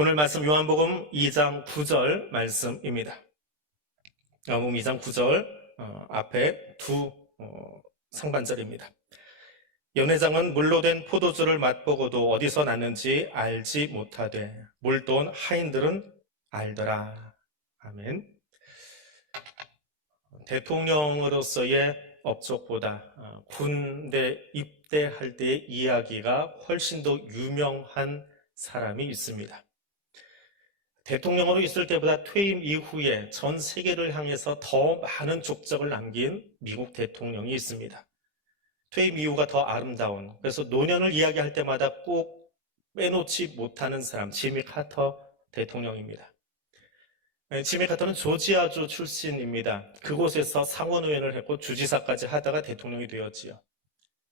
오늘 말씀 요한복음 2장 9절 말씀입니다. 요한복음 2장 9절 앞에 두 상반절입니다. 연회장은 물로 된 포도주를 맛보고도 어디서 났는지 알지 못하되 물돈 하인들은 알더라. 아멘. 대통령으로서의 업적보다 군대 입대할 때의 이야기가 훨씬 더 유명한 사람이 있습니다. 대통령으로 있을 때보다 퇴임 이후에 전 세계를 향해서 더 많은 족적을 남긴 미국 대통령이 있습니다. 퇴임 이후가 더 아름다운, 그래서 노년을 이야기할 때마다 꼭 빼놓지 못하는 사람, 지미 카터 대통령입니다. 지미 카터는 조지아주 출신입니다. 그곳에서 상원의원을 했고 주지사까지 하다가 대통령이 되었지요.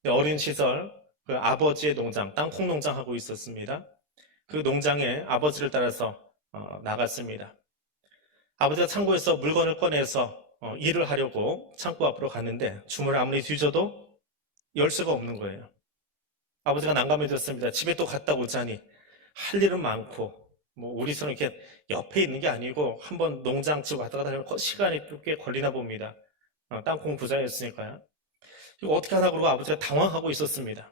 어린 시절 그 아버지의 농장, 땅콩 농장하고 있었습니다. 그 농장에 아버지를 따라서 나갔습니다. 아버지가 창고에서 물건을 꺼내서 일을 하려고 창고 앞으로 갔는데 주문을 아무리 뒤져도 열쇠가 없는 거예요. 아버지가 난감해 졌습니다. 집에 또 갔다 오자니 할 일은 많고 우리처럼 이렇게 옆에 있는 게 아니고 한번 농장집 왔다 갔다 하면 시간이 꽤 걸리나 봅니다. 땅콩 부자였으니까요. 이거 어떻게 하나 그러고 아버지가 당황하고 있었습니다.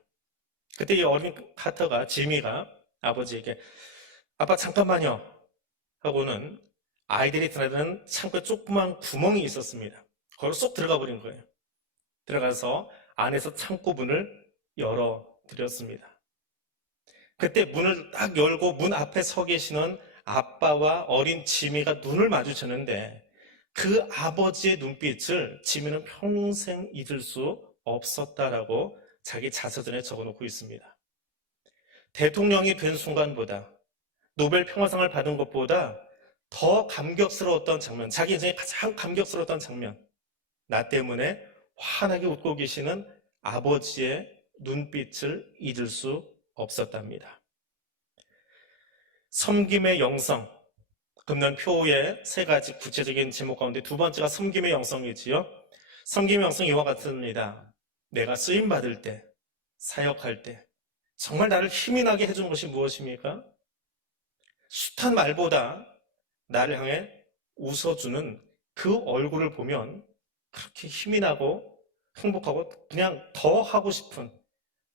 그때 이 어린 카터가, 지미가 아버지에게 아빠 잠깐만요 하고는 아이들이 들어가는 창고에 조그만 구멍이 있었습니다. 거기로 쏙 들어가 버린 거예요. 들어가서 안에서 창고 문을 열어드렸습니다. 그때 문을 딱 열고 문 앞에 서 계시는 아빠와 어린 지미가 눈을 마주쳤는데 그 아버지의 눈빛을 지미는 평생 잊을 수 없었다라고 자기 자서전에 적어놓고 있습니다. 대통령이 된 순간보다, 노벨 평화상을 받은 것보다 더 감격스러웠던 장면, 자기 인생에 가장 감격스러웠던 장면, 나 때문에 환하게 웃고 계시는 아버지의 눈빛을 잊을 수 없었답니다. 섬김의 영성, 금년 표의 세 가지 구체적인 제목 가운데 두 번째가 섬김의 영성이지요. 섬김의 영성이 이와 같습니다. 내가 쓰임받을 때, 사역할 때 정말 나를 힘이 나게 해주는 것이 무엇입니까? 숱한 말보다 나를 향해 웃어주는 그 얼굴을 보면 그렇게 힘이 나고 행복하고 그냥 더 하고 싶은,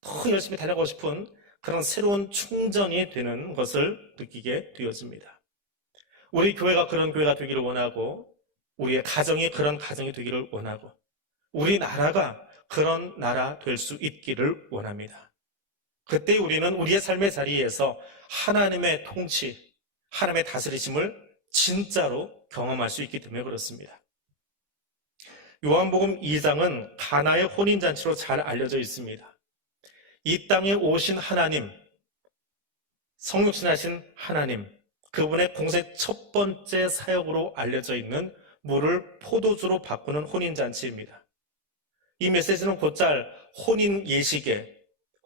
더 열심히 달려가고 싶은 그런 새로운 충전이 되는 것을 느끼게 되어집니다. 우리 교회가 그런 교회가 되기를 원하고, 우리의 가정이 그런 가정이 되기를 원하고, 우리나라가 그런 나라 될 수 있기를 원합니다. 그때 우리는 우리의 삶의 자리에서 하나님의 통치, 하나님의 다스리심을 진짜로 경험할 수 있기 때문에 그렇습니다. 요한복음 2장은 가나의 혼인잔치로 잘 알려져 있습니다. 이 땅에 오신 하나님, 성육신하신 하나님, 그분의 공생 첫 번째 사역으로 알려져 있는 물을 포도주로 바꾸는 혼인잔치입니다. 이 메시지는 곧잘 혼인 예식에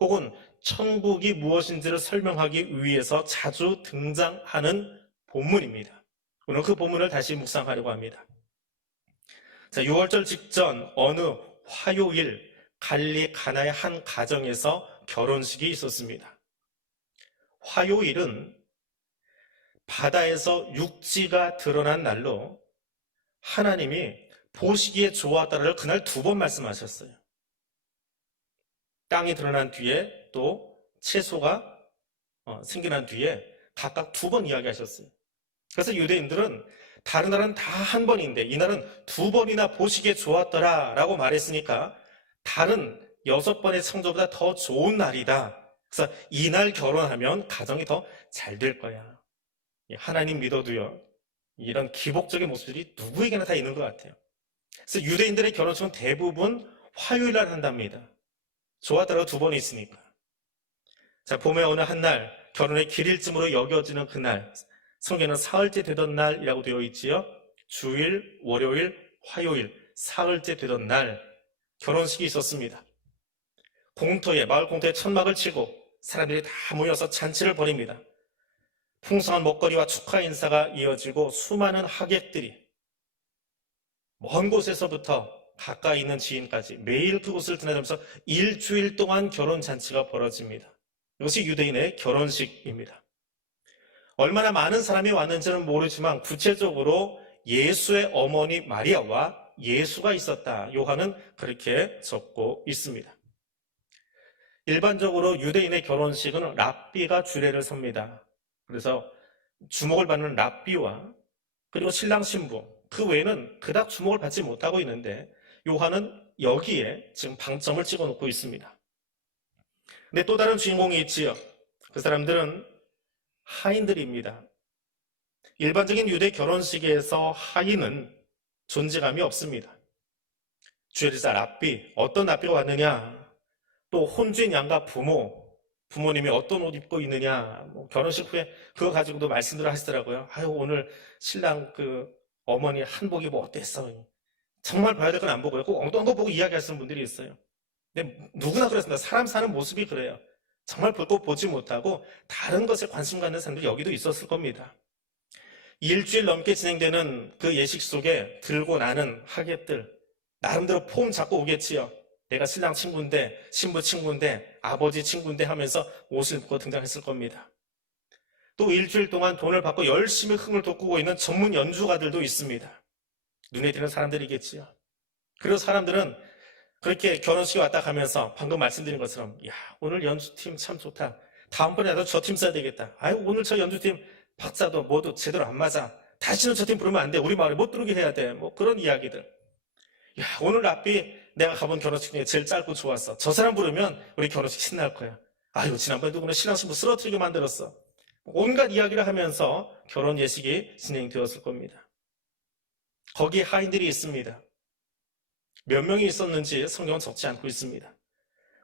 혹은 천국이 무엇인지를 설명하기 위해서 자주 등장하는 본문입니다. 오늘 그 본문을 다시 묵상하려고 합니다. 자, 6월절 직전 어느 화요일 갈릴리 가나의 한 가정에서 결혼식이 있었습니다. 화요일은 바다에서 육지가 드러난 날로 하나님이 보시기에 좋았다를 그날 두 번 말씀하셨어요. 땅이 드러난 뒤에 또 채소가 생겨난 뒤에 각각 두 번 이야기하셨어요. 그래서 유대인들은 다른 날은 다 한 번인데 이 날은 두 번이나 보시기에 좋았더라 라고 말했으니까 다른 6번의 창조보다 더 좋은 날이다. 그래서 이 날 결혼하면 가정이 더 잘 될 거야. 하나님 믿어도요, 이런 기복적인 모습들이 누구에게나 다 있는 것 같아요. 그래서 유대인들의 결혼식은 대부분 화요일 날 한답니다. 좋았다라고 두 번 있으니까. 자, 봄의 어느 한 날 결혼의 길일쯤으로 여겨지는 그날, 성경에는 사흘째 되던 날이라고 되어 있지요. 주일, 월요일, 화요일, 사흘째 되던 날 결혼식이 있었습니다. 공터에, 마을 공터에 천막을 치고 사람들이 다 모여서 잔치를 벌입니다. 풍성한 먹거리와 축하 인사가 이어지고 수많은 하객들이 먼 곳에서부터 가까이 있는 지인까지 매일 그곳을 드나들면서 일주일 동안 결혼 잔치가 벌어집니다. 이것이 유대인의 결혼식입니다. 얼마나 많은 사람이 왔는지는 모르지만 구체적으로 예수의 어머니 마리아와 예수가 있었다. 요한은 그렇게 적고 있습니다. 일반적으로 유대인의 결혼식은 랍비가 주례를 섭니다. 그래서 주목을 받는 랍비와 그리고 신랑 신부, 그 외에는 그닥 주목을 받지 못하고 있는데 요한은 여기에 지금 방점을 찍어놓고 있습니다. 근데 또 다른 주인공이 있지요. 그 사람들은 하인들입니다. 일반적인 유대 결혼식에서 하인은 존재감이 없습니다. 주례자 랍비, 어떤 랍비가 왔느냐? 또 혼주인 양가 부모님이 어떤 옷 입고 있느냐? 결혼식 후에 그거 가지고도 말씀들을 하시더라고요. 아유, 오늘 신랑 어머니 한복이 뭐 어땠어? 정말 봐야 될 건 안 보고요. 꼭 엉뚱한 거 보고 이야기하시는 분들이 있어요. 근데 누구나 그렇습니다. 사람 사는 모습이 그래요. 정말 볼 것 보지 못하고 다른 것에 관심 갖는 사람들이 여기도 있었을 겁니다. 일주일 넘게 진행되는 그 예식 속에 들고 나는 하객들, 나름대로 폼 잡고 오겠지요. 내가 신랑 친구인데, 신부 친구인데, 아버지 친구인데 하면서 옷을 입고 등장했을 겁니다. 또 일주일 동안 돈을 받고 열심히 흥을 돋구고 있는 전문 연주가들도 있습니다. 눈에 띄는 사람들이겠지요. 그리고 사람들은 그렇게 결혼식에 왔다 가면서 방금 말씀드린 것처럼, 야, 오늘 연주팀 참 좋다. 다음번에 나도 저 팀 써야 되겠다. 아유, 오늘 저 연주팀 박자도 뭐도 제대로 안 맞아. 다시는 저 팀 부르면 안 돼. 우리 마을에 못 들어오게 해야 돼. 뭐 그런 이야기들. 야, 오늘 랍비 내가 가본 결혼식 중에 제일 짧고 좋았어. 저 사람 부르면 우리 결혼식 신날 거야. 아유, 지난번에 누구는 신랑 신부 쓰러뜨리게 만들었어. 온갖 이야기를 하면서 결혼 예식이 진행되었을 겁니다. 거기에 하인들이 있습니다. 몇 명이 있었는지 성경은 적지 않고 있습니다.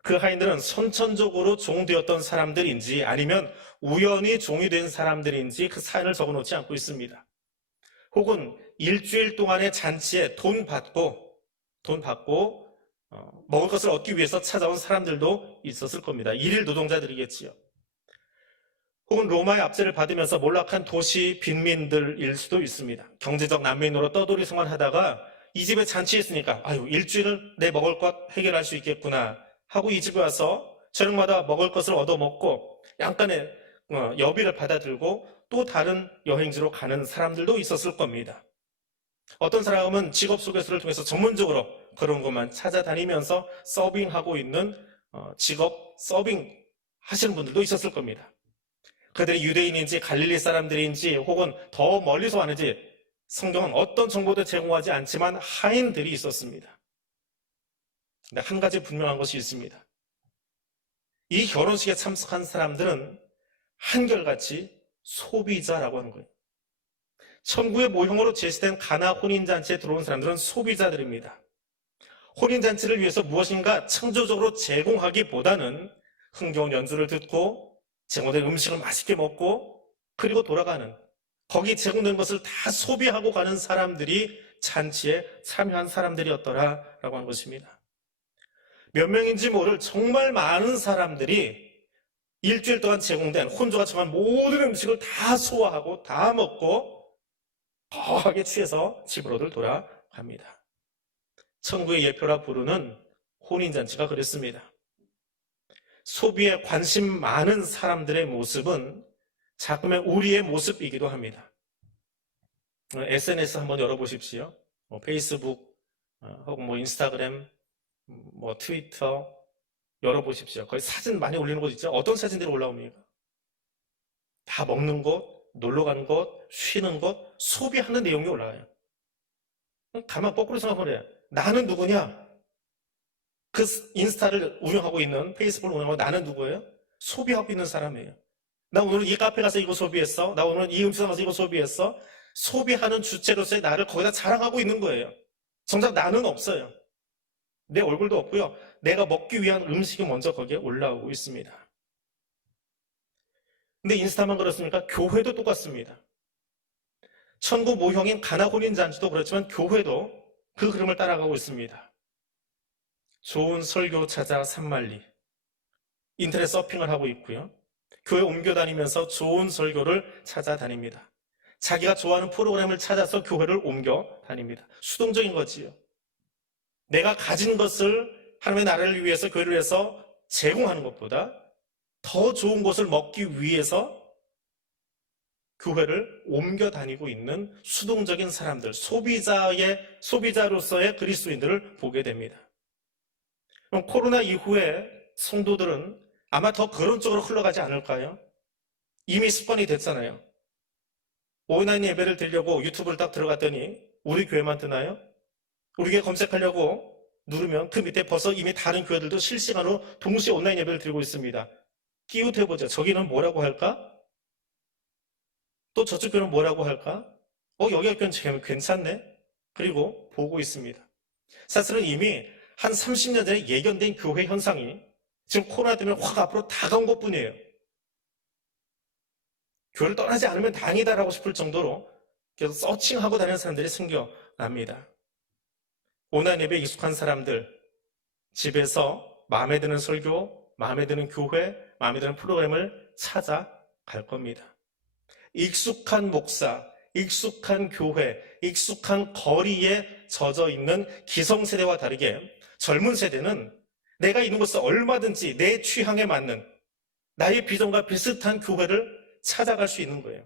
그 하인들은 선천적으로 종되었던 사람들인지 아니면 우연히 종이 된 사람들인지 그 사연을 적어놓지 않고 있습니다. 혹은 일주일 동안의 잔치에 돈 받고 먹을 것을 얻기 위해서 찾아온 사람들도 있었을 겁니다. 일일 노동자들이겠지요. 혹은 로마의 압제를 받으면서 몰락한 도시 빈민들일 수도 있습니다. 경제적 난민으로 떠돌이 생활하다가 이 집에 잔치했으니까 아유, 일주일을 내 먹을 것 해결할 수 있겠구나 하고 이 집에 와서 저녁마다 먹을 것을 얻어먹고 약간의 여비를 받아들고 또 다른 여행지로 가는 사람들도 있었을 겁니다. 어떤 사람은 직업 소개서를 통해서 전문적으로 그런 것만 찾아다니면서 서빙하고 있는 직업 서빙 하시는 분들도 있었을 겁니다. 그들이 유대인인지 갈릴리 사람들인지 혹은 더 멀리서 왔는지 성경은 어떤 정보도 제공하지 않지만 하인들이 있었습니다. 근데 한 가지 분명한 것이 있습니다. 이 결혼식에 참석한 사람들은 한결같이 소비자라고 하는 거예요. 천국의 모형으로 제시된 가나 혼인잔치에 들어온 사람들은 소비자들입니다. 혼인잔치를 위해서 무엇인가 창조적으로 제공하기보다는 흥겨운 연주를 듣고 제공된 음식을 맛있게 먹고 그리고 돌아가는, 거기 제공된 것을 다 소비하고 가는 사람들이 잔치에 참여한 사람들이었더라라고 하는 것입니다. 몇 명인지 모를 정말 많은 사람들이 일주일 동안 제공된 혼주가 정한 모든 음식을 다 소화하고 다 먹고 거하게 취해서 집으로들 돌아갑니다. 천국의 예표라 부르는 혼인잔치가 그랬습니다. 소비에 관심 많은 사람들의 모습은 자금의 우리의 모습이기도 합니다. SNS 한번 열어보십시오. 페이스북 혹은 인스타그램, 트위터 열어보십시오. 거기 사진 많이 올리는 곳 있죠? 어떤 사진들이 올라옵니까? 다 먹는 곳, 놀러 가는 곳, 쉬는 곳, 소비하는 내용이 올라와요. 가만 거꾸로 생각을 해요. 나는 누구냐? 그 인스타를 운영하고 있는, 페이스북을 운영하고 나는 누구예요? 소비하고 있는 사람이에요. 나 오늘 이 카페 가서 이거 소비했어. 나 오늘 이 음식점 가서 이거 소비했어. 소비하는 주체로서의 나를 거기다 자랑하고 있는 거예요. 정작 나는 없어요. 내 얼굴도 없고요. 내가 먹기 위한 음식이 먼저 거기에 올라오고 있습니다. 근데 인스타만 그렇습니까? 교회도 똑같습니다. 천국 모형인 가나 혼인잔치도 그렇지만 교회도 그 흐름을 따라가고 있습니다. 좋은 설교 찾아 산만리, 인터넷 서핑을 하고 있고요. 교회 옮겨 다니면서 좋은 설교를 찾아다닙니다. 자기가 좋아하는 프로그램을 찾아서 교회를 옮겨 다닙니다. 수동적인 거지요. 내가 가진 것을 하나님의 나라를 위해서, 교회를 위해서 제공하는 것보다 더 좋은 것을 먹기 위해서 교회를 옮겨 다니고 있는 수동적인 사람들, 소비자로서의 그리스도인들을 보게 됩니다. 그럼 코로나 이후에 성도들은 아마 더 그런 쪽으로 흘러가지 않을까요? 이미 습관이 됐잖아요. 온라인 예배를 드리려고 유튜브를 딱 들어갔더니 우리 교회만 뜨나요? 우리 교회 검색하려고 누르면 그 밑에 벌써 이미 다른 교회들도 실시간으로 동시에 온라인 예배를 드리고 있습니다. 끼웃해보자. 저기는 뭐라고 할까? 또 저쪽 교회는 뭐라고 할까? 여기가 괜찮네? 그리고 보고 있습니다. 사실은 이미 한 30년 전에 예견된 교회 현상이 지금 코로나 때문에 확 앞으로 다가온 것 뿐이에요. 교회를 떠나지 않으면 다행이다라고 싶을 정도로 계속 서칭하고 다니는 사람들이 생겨납니다. 온라인 예배에 익숙한 사람들, 집에서 마음에 드는 설교, 마음에 드는 교회, 마음에 드는 프로그램을 찾아갈 겁니다. 익숙한 목사, 익숙한 교회, 익숙한 거리에 젖어 있는 기성세대와 다르게 젊은 세대는 내가 있는 곳에 얼마든지 내 취향에 맞는 나의 비전과 비슷한 교회를 찾아갈 수 있는 거예요.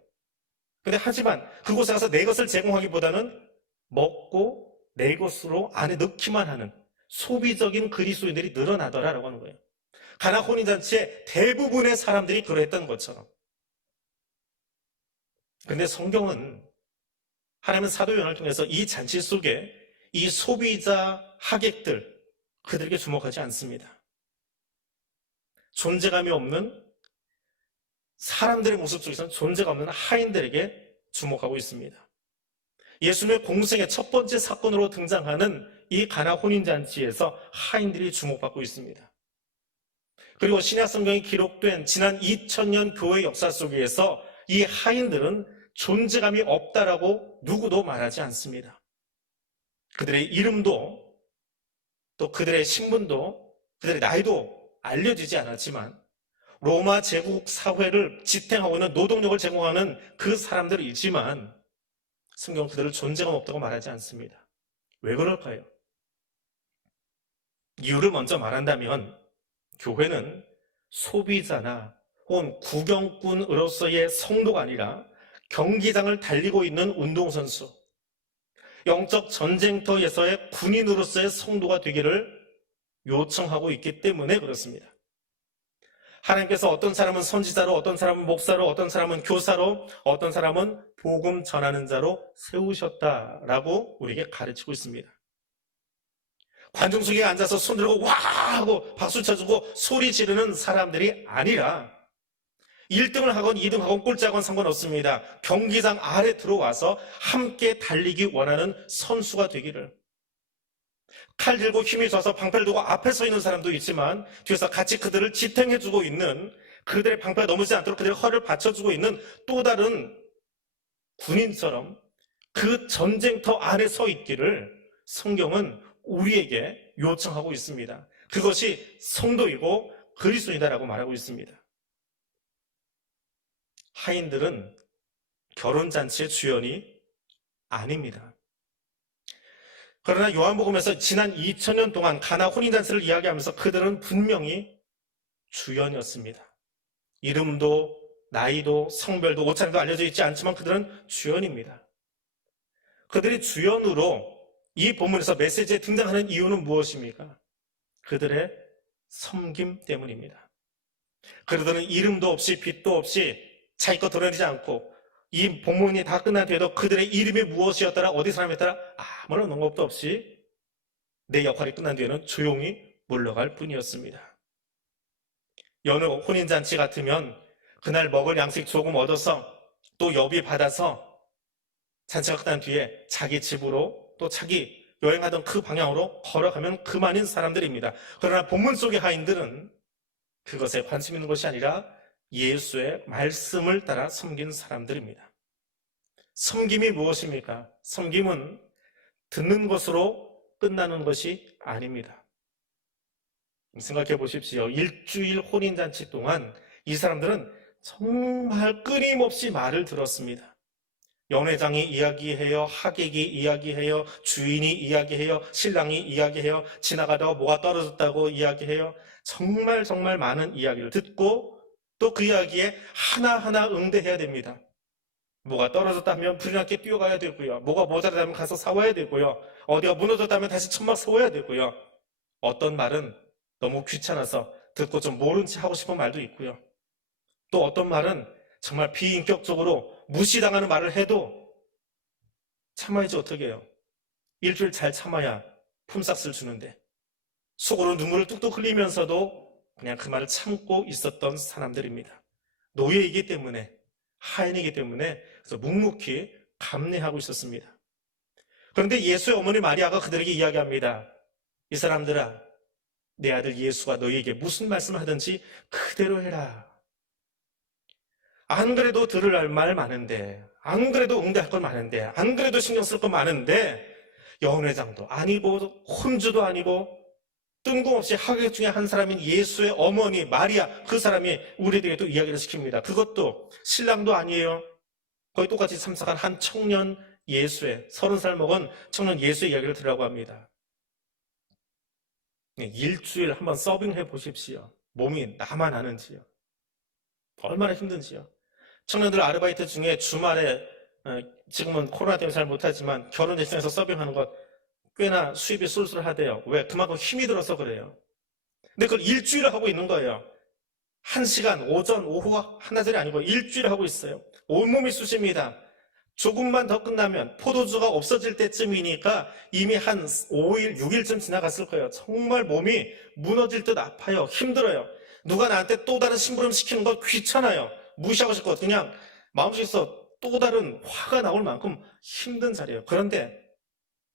근데 하지만 그곳에 가서 내 것을 제공하기보다는 먹고 내 것으로 안에 넣기만 하는 소비적인 그리스도인들이 늘어나더라라고 하는 거예요. 가나 혼인잔치에 대부분의 사람들이 그랬던 것처럼. 근데 성경은 하나님은 사도 요한을 통해서 이 잔치 속에 이 소비자 하객들, 그들에게 주목하지 않습니다. 존재감이 없는 사람들의 모습 속에서는 존재가 없는 하인들에게 주목하고 있습니다. 예수님의 공생의 첫 번째 사건으로 등장하는 이 가나 혼인잔치에서 하인들이 주목받고 있습니다. 그리고 신약 성경에 기록된 지난 2000년 교회 역사 속에서 이 하인들은 존재감이 없다라고 누구도 말하지 않습니다. 그들의 이름도 또 그들의 신분도 그들의 나이도 알려지지 않았지만 로마 제국 사회를 지탱하고 있는 노동력을 제공하는 그 사람들이지만 성경 그들을 존재감 없다고 말하지 않습니다. 왜 그럴까요? 이유를 먼저 말한다면 교회는 소비자나 혹은 구경꾼으로서의 성도가 아니라 경기장을 달리고 있는 운동선수, 영적 전쟁터에서의 군인으로서의 성도가 되기를 요청하고 있기 때문에 그렇습니다. 하나님께서 어떤 사람은 선지자로, 어떤 사람은 목사로, 어떤 사람은 교사로, 어떤 사람은 복음 전하는 자로 세우셨다라고 우리에게 가르치고 있습니다. 관중 속에 앉아서 손 들고 와 하고 박수 쳐주고 소리 지르는 사람들이 아니라 1등을 하건 2등 하건 꼴찌하건 상관없습니다. 경기장 아래 들어와서 함께 달리기 원하는 선수가 되기를. 칼 들고 힘이 좋아서 방패를 들고 앞에 서 있는 사람도 있지만 뒤에서 같이 그들을 지탱해주고 있는, 그들의 방패가 넘어지지 않도록 그들의 허리를 받쳐주고 있는 또 다른 군인처럼 그 전쟁터 안에 서 있기를 성경은 우리에게 요청하고 있습니다. 그것이 성도이고 그리스도이다라고 말하고 있습니다. 하인들은 결혼잔치의 주연이 아닙니다. 그러나 요한복음에서 지난 2000년 동안 가나 혼인잔치를 이야기하면서 그들은 분명히 주연이었습니다. 이름도 나이도 성별도 옷차림도 알려져 있지 않지만 그들은 주연입니다. 그들이 주연으로 이 본문에서 메시지에 등장하는 이유는 무엇입니까? 그들의 섬김 때문입니다. 그들은 이름도 없이 빛도 없이 자기 것 드러내지 않고 이 본문이 다 끝난 뒤에도 그들의 이름이 무엇이었더라, 어디 사람이었더라 아무런 언급도 없이 내 역할이 끝난 뒤에는 조용히 물러갈 뿐이었습니다. 여느 혼인잔치 같으면 그날 먹을 양식 조금 얻어서 또 여비 받아서 잔치가 끝난 뒤에 자기 집으로 또 자기 여행하던 그 방향으로 걸어가면 그만인 사람들입니다. 그러나 본문 속의 하인들은 그것에 관심 있는 것이 아니라 예수의 말씀을 따라 섬긴 사람들입니다. 섬김이 무엇입니까? 섬김은 듣는 것으로 끝나는 것이 아닙니다. 생각해 보십시오. 일주일 혼인잔치 동안 이 사람들은 정말 끊임없이 말을 들었습니다. 연회장이 이야기해요, 하객이 이야기해요, 주인이 이야기해요, 신랑이 이야기해요, 지나가다가 뭐가 떨어졌다고 이야기해요. 정말 많은 이야기를 듣고 또 그 이야기에 하나하나 응대해야 됩니다. 뭐가 떨어졌다면 불이 나게 뛰어가야 되고요. 뭐가 모자라다면 가서 사와야 되고요. 어디가 무너졌다면 다시 천막 세워야 되고요. 어떤 말은 너무 귀찮아서 듣고 좀 모른 체 하고 싶은 말도 있고요. 또 어떤 말은 정말 비인격적으로 무시당하는 말을 해도 참아야지 어떻게 해요. 일주일 잘 참아야 품삯을 주는데 속으로 눈물을 뚝뚝 흘리면서도 그냥 그 말을 참고 있었던 사람들입니다. 노예이기 때문에, 하인이기 때문에 그래서 묵묵히 감내하고 있었습니다. 그런데 예수의 어머니 마리아가 그들에게 이야기합니다. 이 사람들아, 내 아들 예수가 너희에게 무슨 말씀을 하든지 그대로 해라. 안 그래도 들을 말 많은데, 안 그래도 응대할 건 많은데, 안 그래도 신경 쓸 건 많은데, 연회장도 아니고 혼주도 아니고 뜬금없이 하객 중에 한 사람인 예수의 어머니 마리아, 그 사람이 우리에게 또 이야기를 시킵니다. 그것도 신랑도 아니에요. 거의 똑같이 참석한 한 청년 예수의 30살 먹은 청년 예수의 이야기를 들으라고 합니다. 일주일 한번 서빙해 보십시오. 몸이 나만 아는지요. 얼마나 힘든지요. 청년들 아르바이트 중에 주말에 지금은 코로나 때문에 잘 못하지만 결혼 대신해서 서빙하는 것 꽤나 수입이 쏠쏠하대요. 왜? 그만큼 힘이 들어서 그래요. 근데 그걸 일주일을 하고 있는 거예요. 1시간, 오전, 오후 하나절이 아니고 일주일을 하고 있어요. 온몸이 쑤십니다. 조금만 더 끝나면 포도주가 없어질 때쯤이니까 이미 한 5일, 6일쯤 지나갔을 거예요. 정말 몸이 무너질 듯 아파요. 힘들어요. 누가 나한테 또 다른 심부름 시키는 거 귀찮아요. 무시하고 싶고 그냥 마음속에서 또 다른 화가 나올 만큼 힘든 자리예요. 그런데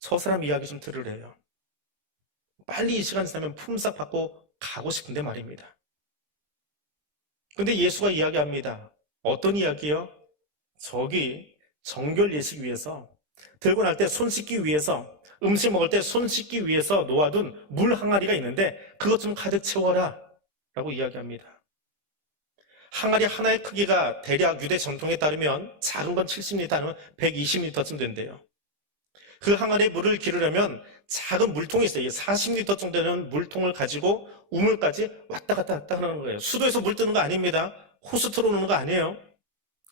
저 사람 이야기 좀 들으래요. 빨리 이 시간 지나면 품삯 받고 가고 싶은데 말입니다. 근데 예수가 이야기합니다. 어떤 이야기요? 저기 정결 예식 위해서 들고 날 때 손 씻기 위해서 음식 먹을 때 손 씻기 위해서 놓아둔 물 항아리가 있는데 그것 좀 가득 채워라 라고 이야기합니다. 항아리 하나의 크기가 대략 유대 전통에 따르면 작은 건 70리터 아니면 120리터쯤 된대요. 그 항아리에 물을 기르려면 작은 물통이 있어요. 40리터 정도 되는 물통을 가지고 우물까지 왔다 갔다 하는 거예요. 수도에서 물 뜨는 거 아닙니다. 호수 틀어놓는 거 아니에요.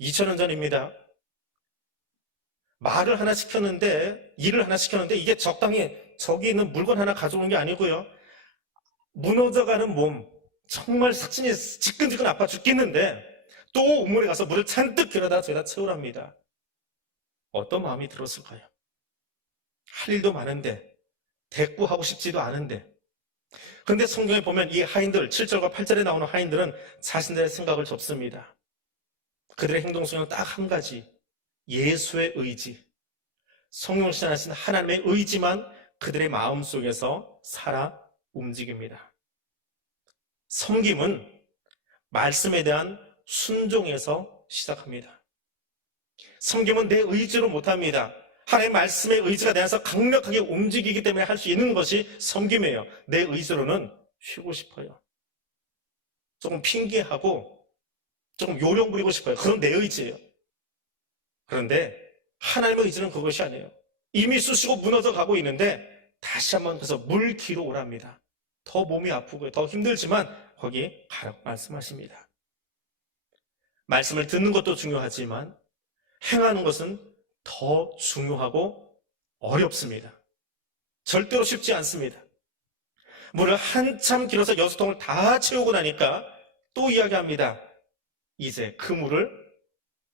2000년 전입니다. 말을 하나 시켰는데, 일을 하나 시켰는데 이게 적당히 저기 있는 물건 하나 가져오는 게 아니고요. 무너져가는 몸, 정말 삭신이 지끈지끈 아파 죽겠는데 또 우물에 가서 물을 잔뜩 길어다 저기다 채우랍니다. 어떤 마음이 들었을까요? 할 일도 많은데 대꾸하고 싶지도 않은데. 그런데 성경에 보면 이 하인들, 7절과 8절에 나오는 하인들은 자신들의 생각을 접습니다. 그들의 행동 속에는 딱 한 가지, 예수의 의지, 성령 신하신 하나님의 의지만 그들의 마음 속에서 살아 움직입니다. 섬김은 말씀에 대한 순종에서 시작합니다. 섬김은 내 의지로 못합니다. 하나님의 말씀의 의지가 내 안에서 강력하게 움직이기 때문에 할 수 있는 것이 섬김이에요. 내 의지로는 쉬고 싶어요. 조금 핑계하고 조금 요령 부리고 싶어요. 그건 내 의지예요. 그런데 하나님의 의지는 그것이 아니에요. 이미 쑤시고 무너져 가고 있는데 다시 한번 그래서 물 기로 오랍니다. 더 몸이 아프고 더 힘들지만 거기 가라고 말씀하십니다. 말씀을 듣는 것도 중요하지만 행하는 것은 더 중요하고 어렵습니다. 절대로 쉽지 않습니다. 물을 한참 길어서 6통을 다 채우고 나니까 또 이야기합니다. 이제 그 물을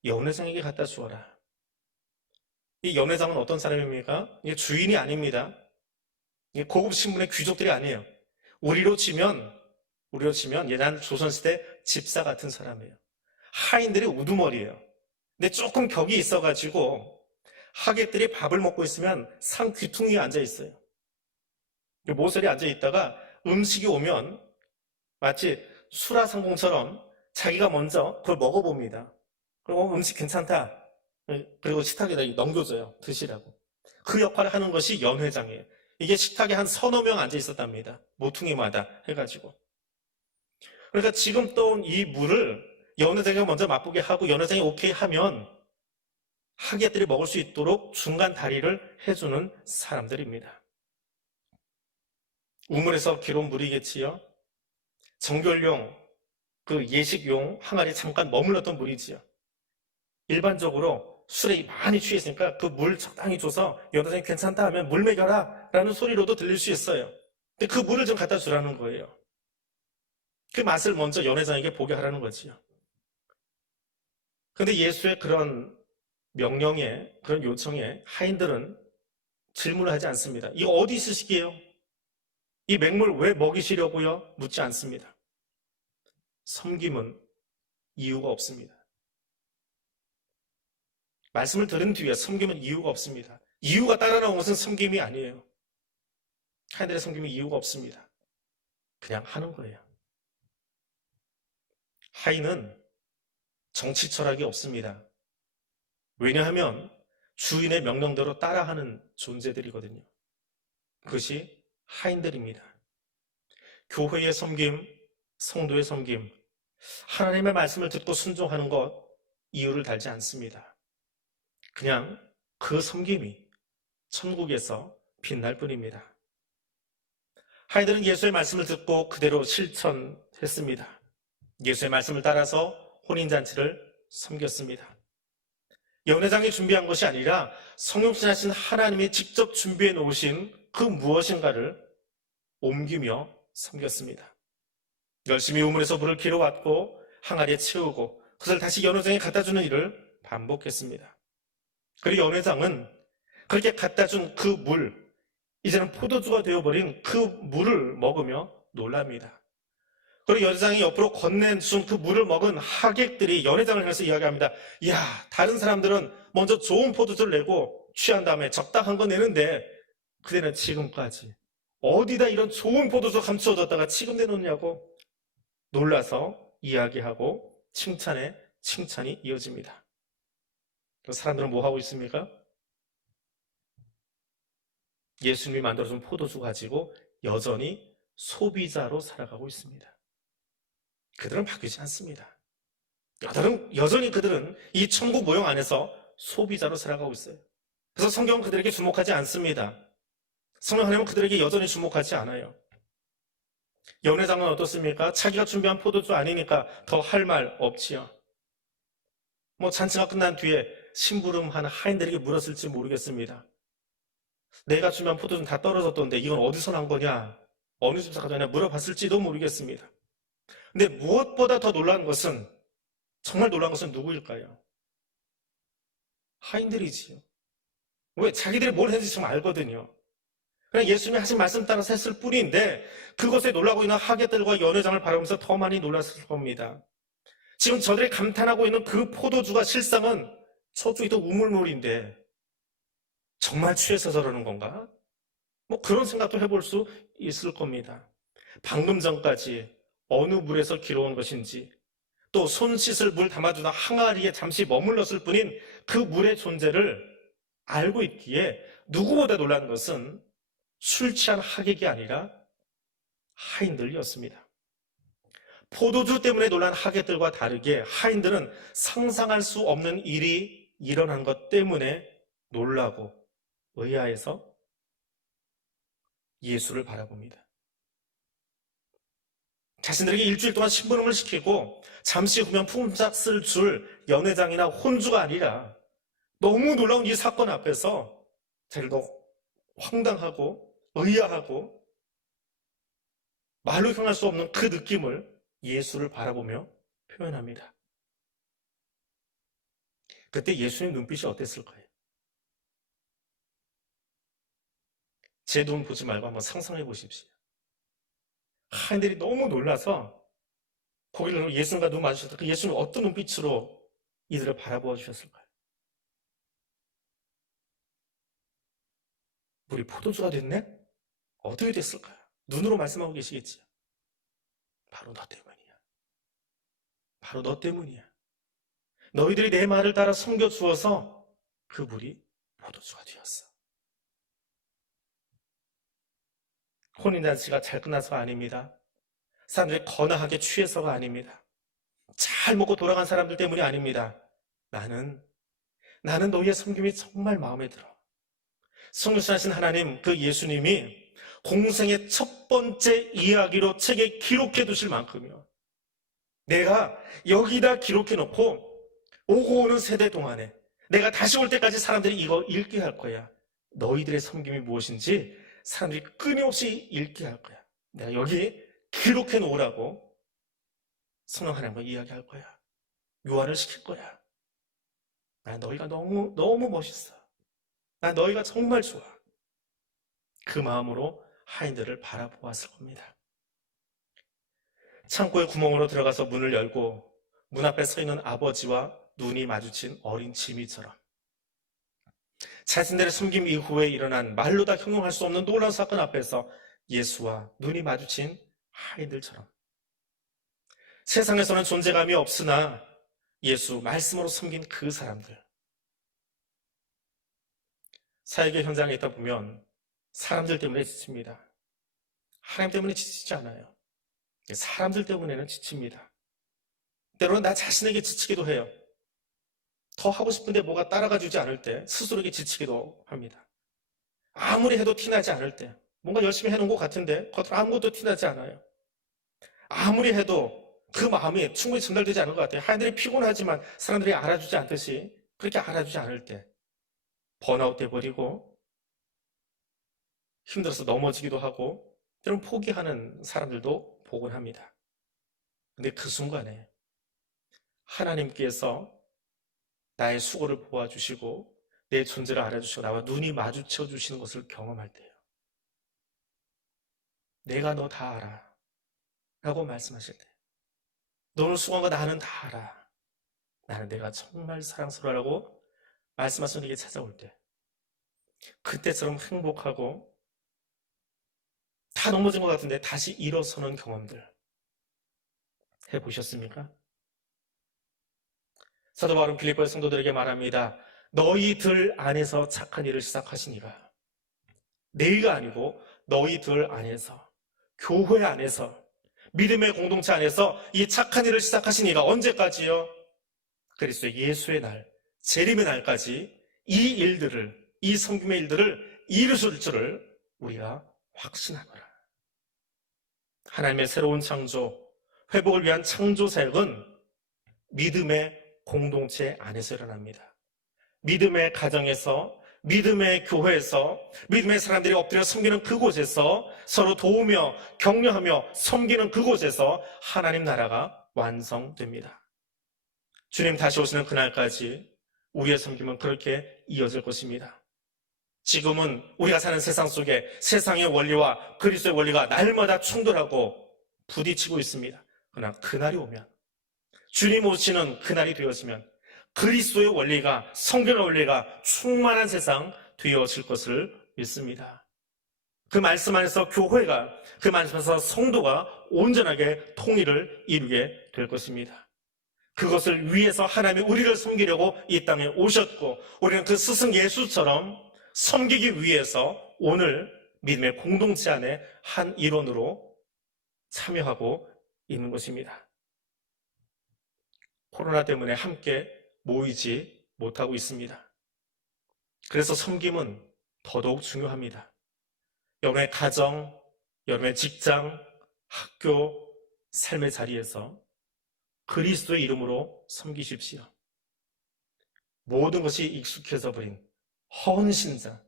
연회장에게 갖다 주어라. 이 연회장은 어떤 사람입니까? 이게 주인이 아닙니다. 이게 고급 신분의 귀족들이 아니에요. 우리로 치면 예전 조선시대 집사 같은 사람이에요. 하인들이 우두머리예요. 근데 조금 격이 있어가지고 하객들이 밥을 먹고 있으면 상 귀퉁이에 앉아 있어요. 모서리 앉아 있다가 음식이 오면 마치 수라상공처럼 자기가 먼저 그걸 먹어봅니다. 그리고 음식 괜찮다. 그리고 식탁에다 넘겨줘요. 드시라고. 그 역할을 하는 것이 연회장이에요. 이게 식탁에 한 서너 명 앉아 있었답니다. 모퉁이마다 해가지고. 그러니까 지금 떠온 이 물을 연회장이 먼저 맛보게 하고 연회장이 오케이 하면 하객들이 먹을 수 있도록 중간 다리를 해주는 사람들입니다. 우물에서 기로운 물이겠지요. 정결용, 그 예식용 항아리에 잠깐 머물렀던 물이지요. 일반적으로 술에 많이 취했으니까 그 물 적당히 줘서 연회장이 괜찮다 하면 물 먹여라 라는 소리로도 들릴 수 있어요. 근데 그 물을 좀 갖다 주라는 거예요. 그 맛을 먼저 연회장에게 보게 하라는 거지요. 근데 예수의 그런 명령에, 그런 요청에 하인들은 질문을 하지 않습니다. 이거 어디 있으시게요? 이 맹물 왜 먹이시려고요? 묻지 않습니다. 섬김은 이유가 없습니다. 말씀을 들은 뒤에 섬김은 이유가 없습니다. 이유가 따라 나온 것은 섬김이 아니에요. 하인들의 섬김이 이유가 없습니다. 그냥 하는 거예요. 하인은 정치 철학이 없습니다. 왜냐하면 주인의 명령대로 따라하는 존재들이거든요. 그것이 하인들입니다. 교회의 섬김, 성도의 섬김, 하나님의 말씀을 듣고 순종하는 것 이유를 달지 않습니다. 그냥 그 섬김이 천국에서 빛날 뿐입니다. 하인들은 예수의 말씀을 듣고 그대로 실천했습니다. 예수의 말씀을 따라서 혼인잔치를 섬겼습니다. 연회장이 준비한 것이 아니라 성육신하신 하나님이 직접 준비해 놓으신 그 무엇인가를 옮기며 섬겼습니다. 열심히 우물에서 물을 길어왔고 항아리에 채우고 그것을 다시 연회장에 갖다주는 일을 반복했습니다. 그리고 연회장은 그렇게 갖다준 그 물, 이제는 포도주가 되어버린 그 물을 먹으며 놀랍니다. 그리고 연회장이 옆으로 건네준 그 물을 먹은 하객들이 연회장을 향해서 이야기합니다. 이야, 다른 사람들은 먼저 좋은 포도주를 내고 취한 다음에 적당한 거 내는데 그대는 지금까지 어디다 이런 좋은 포도주 감추어졌다가 지금 내놓느냐고 놀라서 이야기하고 칭찬에 칭찬이 이어집니다. 사람들은 뭐 하고 있습니까? 예수님이 만들어준 포도주 가지고 여전히 소비자로 살아가고 있습니다. 그들은 바뀌지 않습니다. 여전히 그들은 이 천국 모형 안에서 소비자로 살아가고 있어요. 그래서 성경은 그들에게 주목하지 않습니다. 성령 하나님은 그들에게 여전히 주목하지 않아요. 연회장은 어떻습니까? 자기가 준비한 포도주 아니니까 더 할 말 없지요. 잔치가 끝난 뒤에 심부름한 하인들에게 물었을지 모르겠습니다. 내가 준비한 포도주는 다 떨어졌던데 이건 어디서 난 거냐? 어느 집에서 가져왔냐? 물어봤을지도 모르겠습니다. 근데 무엇보다 더 놀라운 것은, 정말 놀라운 것은 누구일까요? 하인들이지요. 왜? 자기들이 뭘 했는지 좀 알거든요. 그냥 예수님이 하신 말씀 따라서 했을 뿐인데 그것에 놀라고 있는 하객들과 연회장을 바라보면서 더 많이 놀랐을 겁니다. 지금 저들이 감탄하고 있는 그 포도주가 실상은 저쪽이 우물물인데 정말 취해서 저러는 건가? 그런 생각도 해볼 수 있을 겁니다. 방금 전까지 어느 물에서 길어온 것인지 또 손 씻을 물 담아주던 항아리에 잠시 머물렀을 뿐인 그 물의 존재를 알고 있기에 누구보다 놀란 것은 술 취한 하객이 아니라 하인들이었습니다. 포도주 때문에 놀란 하객들과 다르게 하인들은 상상할 수 없는 일이 일어난 것 때문에 놀라고 의아해서 예수를 바라봅니다. 자신들에게 일주일 동안 심부름을 시키고 잠시 후면 품삯 쓸 줄 연회장이나 혼주가 아니라 너무 놀라운 이 사건 앞에서 자기도 황당하고 의아하고 말로 표현할 수 없는 그 느낌을 예수를 바라보며 표현합니다. 그때 예수의 눈빛이 어땠을까요? 제 눈 보지 말고 한번 상상해 보십시오. 하인들이 너무 놀라서 고개를 들고 예수님과 눈 마주쳤을 때 예수님은 어떤 눈빛으로 이들을 바라보아 주셨을까요? 우리 포도주가 됐네? 어떻게 됐을까요? 눈으로 말씀하고 계시겠지요. 바로 너 때문이야. 바로 너 때문이야. 너희들이 내 말을 따라 섬겨주어서 그 물이 포도주가 되었어. 혼인잔치가 잘 끝나서가 아닙니다. 사람들이 거나하게 취해서가 아닙니다. 잘 먹고 돌아간 사람들 때문이 아닙니다. 나는 너희의 섬김이 정말 마음에 들어. 성육신하신 하나님, 그 예수님이 공생의 첫 번째 이야기로 책에 기록해 두실 만큼요. 내가 여기다 기록해 놓고 오고 오는 세대 동안에 내가 다시 올 때까지 사람들이 이거 읽게 할 거야. 너희들의 섬김이 무엇인지 사람들이 끊임없이 읽게 할 거야. 내가 여기 기록해 놓으라고 성령 하나님과 이야기할 거야. 요한을 시킬 거야. 나 너희가 너무 멋있어. 나 너희가 정말 좋아. 그 마음으로 하인들을 바라보았을 겁니다. 창고의 구멍으로 들어가서 문을 열고 문 앞에 서 있는 아버지와 눈이 마주친 어린 지미처럼 자신들의 숨김 이후에 일어난 말로 다 형용할 수 없는 놀라운 사건 앞에서 예수와 눈이 마주친 하인들처럼 세상에서는 존재감이 없으나 예수 말씀으로 섬긴 그 사람들, 사역의 현장에 있다 보면 사람들 때문에 지칩니다. 하나님 때문에 지치지 않아요. 사람들 때문에는 지칩니다. 때로는 나 자신에게 지치기도 해요. 더 하고 싶은데 뭐가 따라가 주지 않을 때 스스로에게 지치기도 합니다. 아무리 해도 티나지 않을 때, 뭔가 열심히 해놓은 것 같은데 겉으로 아무것도 티나지 않아요. 아무리 해도 그 마음이 충분히 전달되지 않은 것 같아요. 하인들이 피곤하지만 사람들이 알아주지 않듯이 그렇게 알아주지 않을 때 번아웃 돼버리고 힘들어서 넘어지기도 하고 때로는 포기하는 사람들도 보곤 합니다. 근데 그 순간에 하나님께서 나의 수고를 보아주시고 내 존재를 알아주시고 나와 눈이 마주쳐 주시는 것을 경험할 때요. 내가 너 다 알아 라고 말씀하실 때, 너는 수고한 거 나는 다 알아. 나는 내가 정말 사랑스러워라고 말씀하시는 이게 찾아올 때, 그때처럼 행복하고 다 넘어진 것 같은데 다시 일어서는 경험들 해보셨습니까? 사도 바울은 빌립보 성도들에게 말합니다. 너희들 안에서 착한 일을 시작하시니가. 내가 아니고 너희들 안에서, 교회 안에서, 믿음의 공동체 안에서 이 착한 일을 시작하시니가. 언제까지요? 그리스도 예수의 날, 재림의 날까지 이 일들을, 이 섬김의 일들을 이루실 줄을 우리가 확신하노라. 하나님의 새로운 창조, 회복을 위한 창조 사역은 믿음의 공동체 안에서 일어납니다. 믿음의 가정에서, 믿음의 교회에서, 믿음의 사람들이 엎드려 섬기는 그곳에서, 서로 도우며 격려하며 섬기는 그곳에서 하나님 나라가 완성됩니다. 주님 다시 오시는 그날까지 우리의 섬김은 그렇게 이어질 것입니다. 지금은 우리가 사는 세상 속에 세상의 원리와 그리스도의 원리가 날마다 충돌하고 부딪히고 있습니다. 그러나 그날이 오면, 주님 오시는 그날이 되어지면 그리스도의 원리가, 성경의 원리가 충만한 세상 되어질 것을 믿습니다. 그 말씀 안에서 교회가, 그 말씀 안에서 성도가 온전하게 통일을 이루게 될 것입니다. 그것을 위해서 하나님이 우리를 섬기려고 이 땅에 오셨고, 우리는 그 스승 예수처럼 섬기기 위해서 오늘 믿음의 공동체 안에 한 일원으로 참여하고 있는 것입니다. 코로나 때문에 함께 모이지 못하고 있습니다. 그래서 섬김은 더더욱 중요합니다. 여러분의 가정, 여러분의 직장, 학교, 삶의 자리에서 그리스도의 이름으로 섬기십시오. 모든 것이 익숙해져 버린 허은 신자,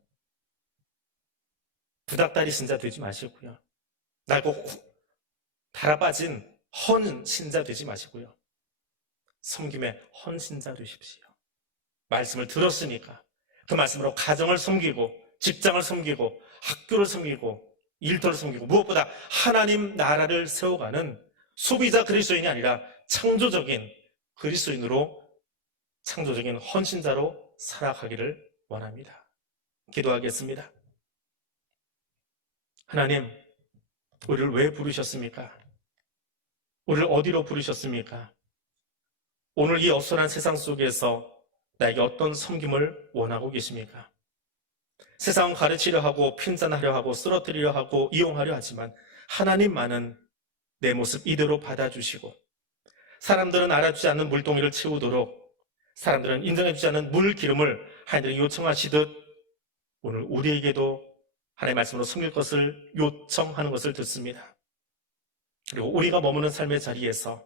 부닥다리 신자 되지 마시고요. 낡고 달아빠진 헌 신자 되지 마시고요. 섬김의 헌 신자 되십시오. 말씀을 들었으니까 그 말씀으로 가정을 섬기고, 직장을 섬기고, 학교를 섬기고, 일터를 섬기고, 무엇보다 하나님 나라를 세워가는 소비자 그리스도인이 아니라 창조적인 그리스도인으로, 창조적인 헌신자로 살아가기를 원합니다. 기도하겠습니다. 하나님, 우리를 왜 부르셨습니까? 우리를 어디로 부르셨습니까? 오늘 이 어수선한 세상 속에서 나에게 어떤 섬김을 원하고 계십니까? 세상은 가르치려 하고 핀잔하려 하고 쓰러뜨리려 하고 이용하려 하지만 하나님만은 내 모습 이대로 받아주시고, 사람들은 알아주지 않는 물동이를 채우도록, 사람들은 인정해주지 않는 물 기름을 하나님이 요청하시듯 오늘 우리에게도 하나님의 말씀으로 섬길 것을 요청하는 것을 듣습니다. 그리고 우리가 머무는 삶의 자리에서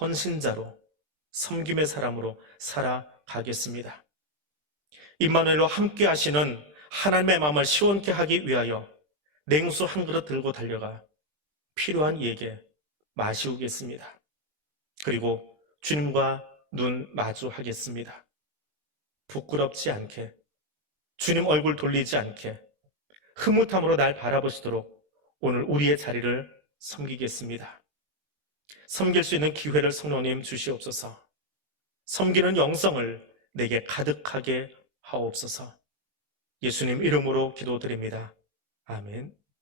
헌신자로, 섬김의 사람으로 살아가겠습니다. 임마누엘과 함께 하시는 하나님의 마음을 시원케 하기 위하여 냉수 한 그릇 들고 달려가 필요한 이에게 마시우겠습니다. 그리고 주님과 눈 마주하겠습니다. 부끄럽지 않게, 주님 얼굴 돌리지 않게 흐뭇함으로 날 바라보시도록 오늘 우리의 자리를 섬기겠습니다. 섬길 수 있는 기회를 성령님 주시옵소서. 섬기는 영성을 내게 가득하게 하옵소서. 예수님 이름으로 기도드립니다. 아멘.